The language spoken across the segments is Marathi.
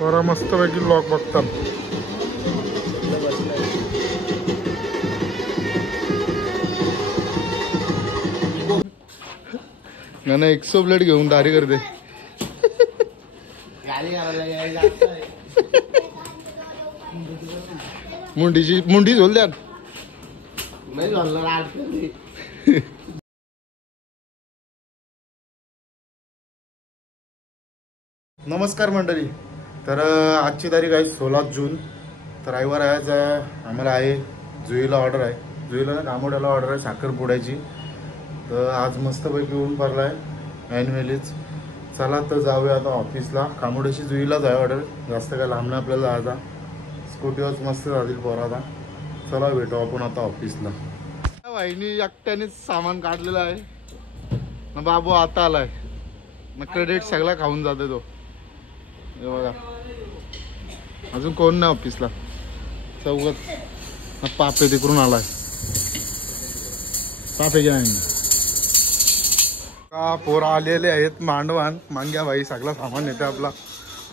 पोरा मस्तपैकी ब्लॉग बघतात. ना 100 प्लेट घेऊन दारी करते. मुंडी झोल द्या. नमस्कार मंडळी. तर आजची तारीख आहे 16 जून. तर रविवार आज आम्हाला आहे जुईला ऑर्डर आहे. जुईला ना कामोड्याला ऑर्डर आहे साखरपुड्याची. तर आज मस्तपैकी ऊन पडला आहे ॲन्युअलीच. चला तर जाऊया आता ऑफिसला. कामोड्याची जुईलाच आहे ऑर्डर. जास्त काय लांब नाही आपल्याला जायचा. स्कूटीवर मस्त जातील पोरं. आता चला भेटू आपण आता ऑफिसला. वाहिनी एकट्यानेच सामान काढलेलं आहे. बाबू आता आलाय. मग क्रेडिट सगळा खाऊन जाते तो. हे बघा अजून कोण नाही ऑफिसला. चौघच. पापे तिकडून आलाय. पापे घ्या का पोरं आलेले आहेत. मांडवान मांग्या बाई सगळा सामान येते. आपला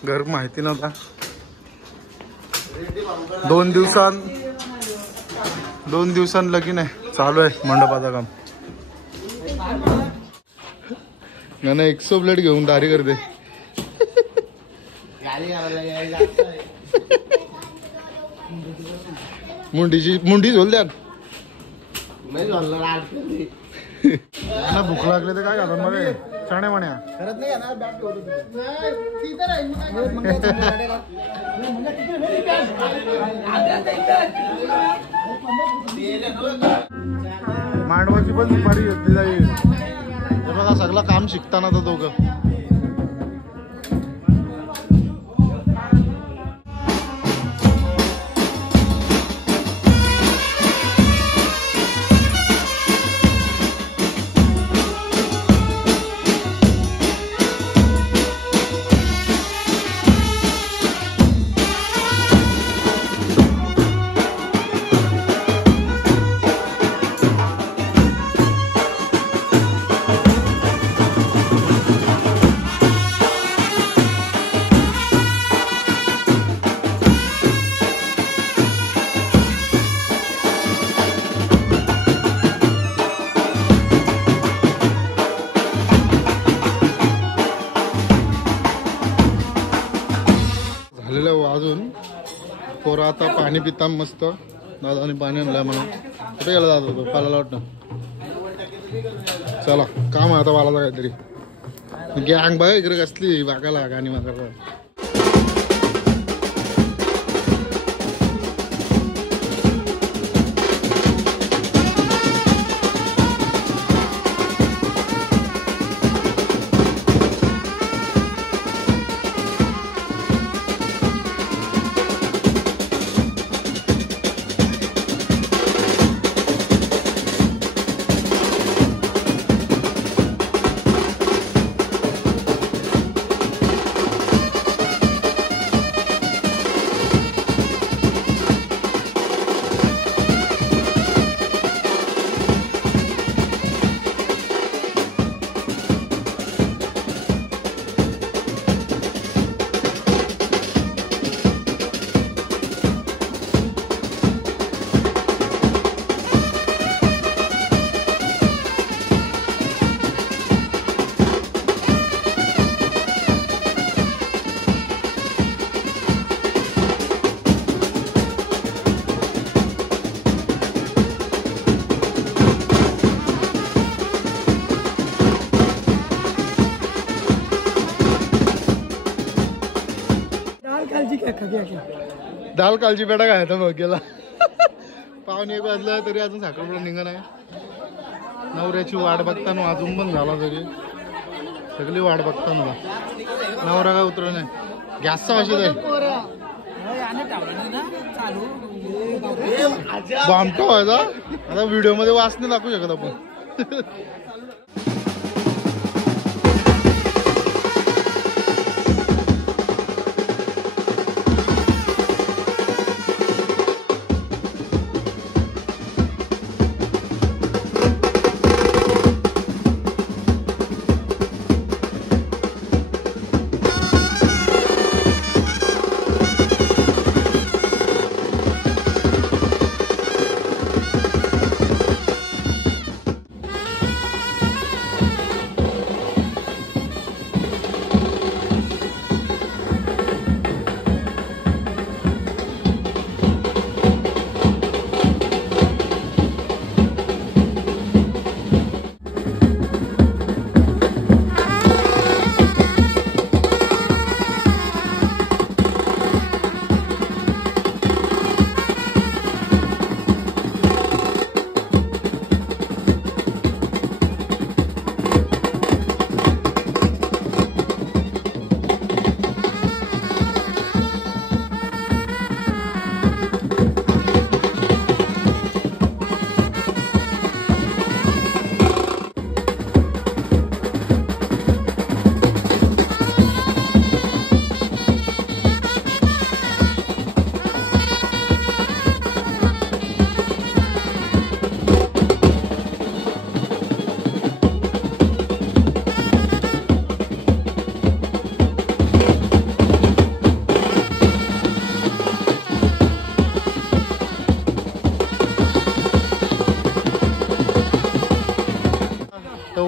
घर माहिती नव्हता. 2 दिवसांत लगीन आहे. चालू आहे मंडपाचं काम. ना 100 प्लेट घेऊन दारी करते. मुंडी झोल द्या. भूक लागले तर काय खातात मध्ये चणे म्हण्या. मांडवाची पण सुपारी घेतली जाईल. हे बघा सगळं काम शिकताना तर दोघं. अजून पोरं आता पाणी पिता मस्त. दादाने पाणी आणलंय म्हणून. कुठे गेला दादा तो पालाला वाटतं. चला काम आहे आता वालाचा काहीतरी. गँग बघा इकडे कसली वागायला गाणी मागायला. दाल कालची पेटा काय बघ गेला. पावणे 1 वाजला तरी अजून साखरपुडा निघाला आहे. नवऱ्याची वाट बघताना अजून पण झाला तरी सगळी वाट बघताना. नवरा काय उतरला नाही. गॅसचा वाशीत आहे. बामटा व्हायचा. आता व्हिडिओ मध्ये वास नाही दाखवू शकत आपण.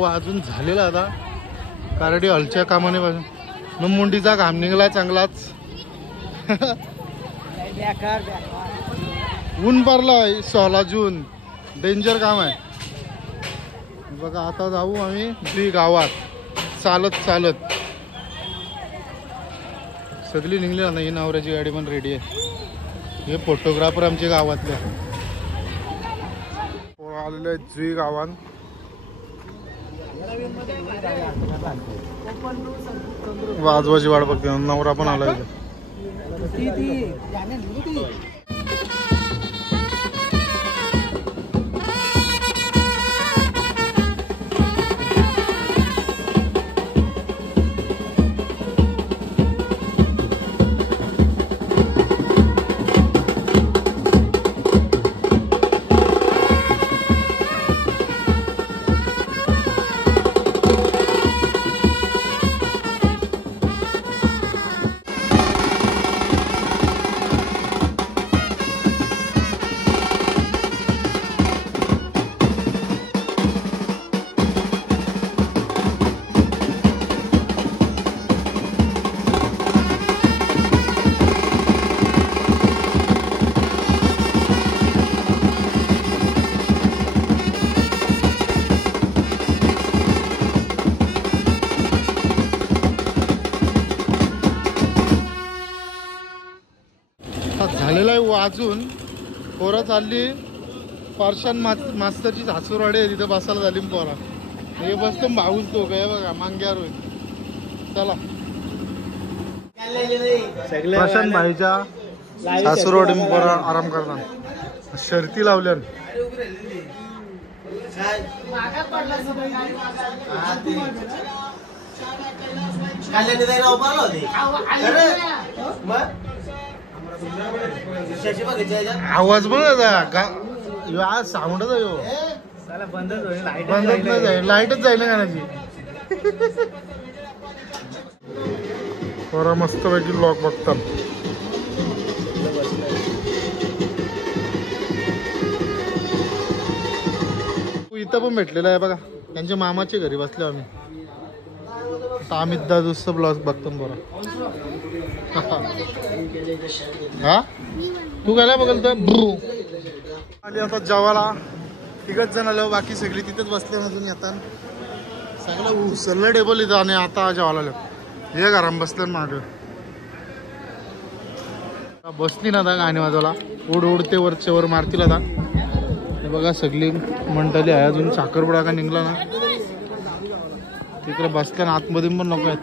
अजून झालेला आता कारडी हलच्या कामाने न मुंडीचा घाम निघाला चांगलाच. ऊन पडलाय 16 जून डेंजर काम आहे बघा. आता जाऊ आम्ही जुई गावात चालत चालत. सगळी निघली ना ही नवऱ्याची गाडी पण रेडी आहे. हे फोटोग्राफर आमच्या गावातले आलेले आहेत जुई गावात. वाजवाची वाट बघते नवरा पण आला. झालेला आहे वाजून. पोरं चालली पार्शन मास्तरची सासूरवाडी आहे तिथं बसायला झाली पोरा. हे बसतो भाऊच तो काय बघा मांग्यावर होईल. चला प्रशांत भाईच्या सासूरवाडी पोरा आराम करणार. शर्ती लावल्या आवाज बघ आज साऊंडच आहे. बंदच नाही जाईल लाईटच जाईल ना गाण्याची. बरं मस्त पैकी लॉक बघतात. इथं पण भेटलेलं आहे बघा. त्यांच्या मामाच्या घरी बसले आम्ही. अमित दादूचं ब्लॉग बघतो बरं. हा तू काय बघल तर ब्रू आली आता जेवायला. तिघच जण आलो बाकी सगळी तिथेच बसले. अजून येतात सगळं उसरलं टेबल इथं. आणि आता जेवायला आलो हे घराम बसले माग बसली ना आता गाणी वाजवला. उड उडते वरच्या वर मारतील आता. हे बघा सगळी मंडळी आहे. अजून साखरपुडा का निघला ना तिकडे बसल्या ना आतमध्ये पण लोक आहेत.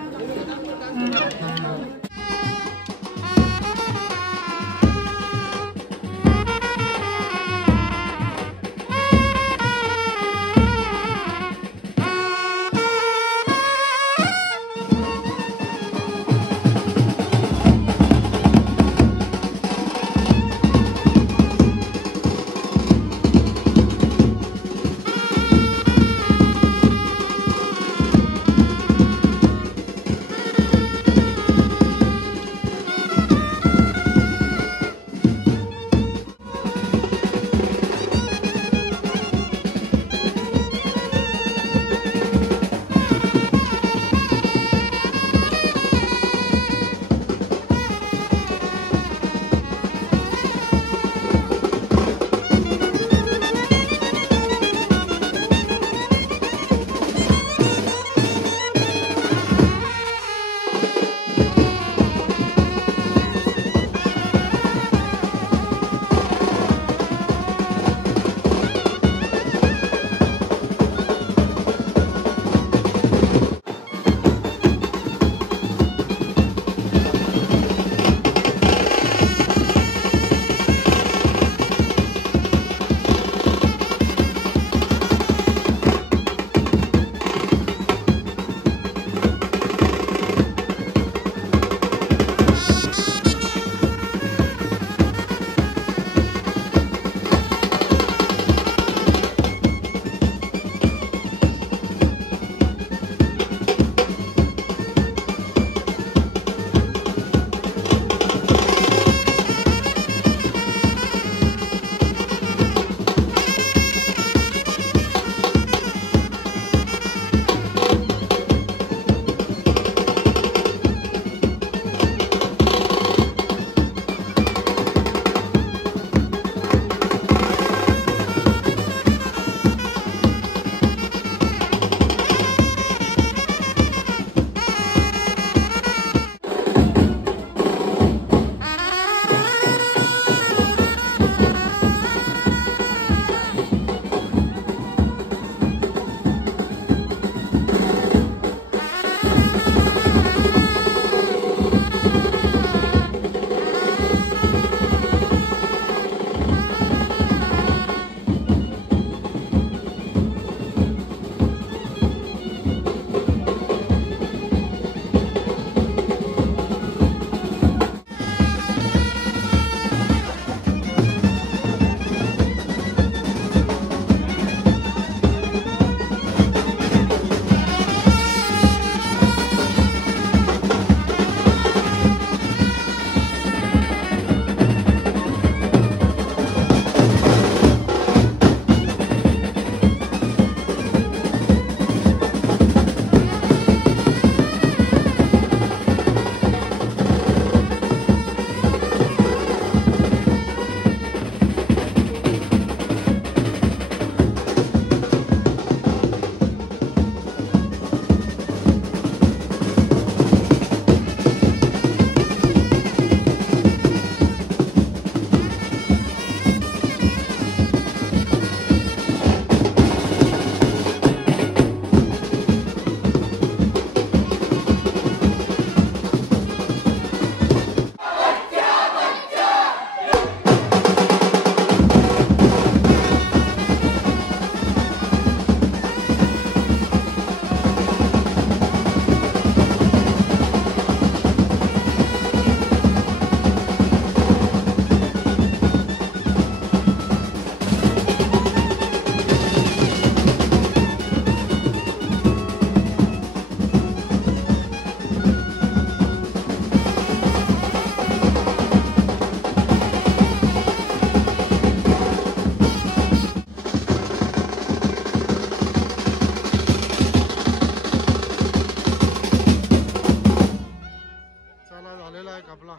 चला झालेला आहे कापला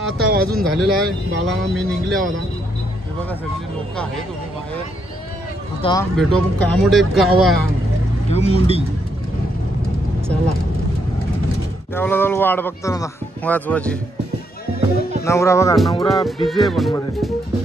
आता वाजून झालेला आहे बाला मी निघल्या होता हे बघा सगळी लोक आहेत तुम्ही बाहेर आता भेटू आपण कामोडे गावा मुंडी चला त्यावला जाऊन वाट बघता ना वाजवाची नवरा बघा नवरा बिझी आहे पण मध्ये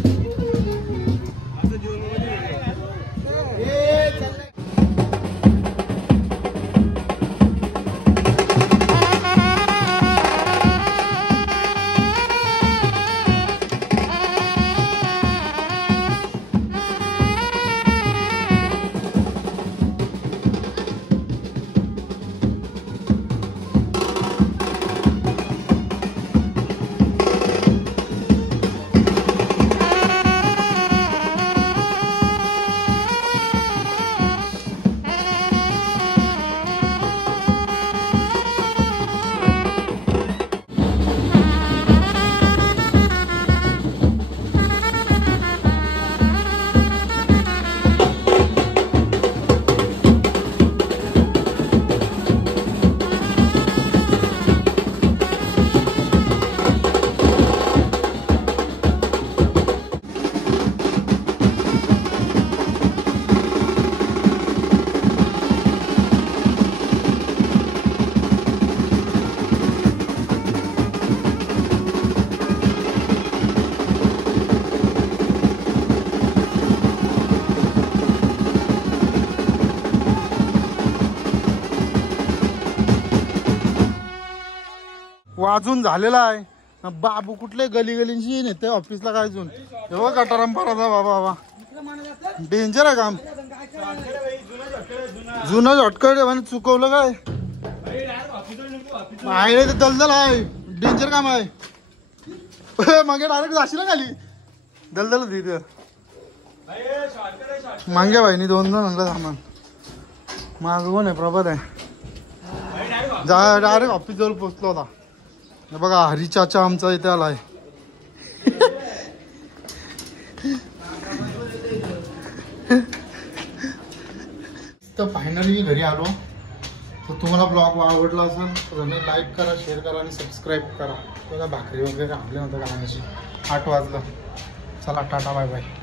वाजून झालेला आहे बाबू कुठले गली गलींची नेते ऑफिसला काय अजून एवढा गटाराम पाराचा बाबा बाबा डेंजर आहे काम जुनं झटकड म्हणे चुकवलं काय आहे ते दलदल आहे डेंजर काम आहे मागे डायरेक्ट जाशील ना खाली दलदल तिथे मागे भाईनी दोन आणलं सामान माझं कोण आहे प्रभात आहे डायरेक्ट ऑफिस जवळ पोचलो होता बघा हरी चाचा आमचा इथे आलाय तर फायनली घरी आलो तर तुम्हाला ब्लॉग आवडला असेल तर लाईक करा शेअर करा आणि सबस्क्राईब करा बघा भाकरी वगैरे आणले होतं खाण्याची 8 वाजलं चला टाटा बाय बाय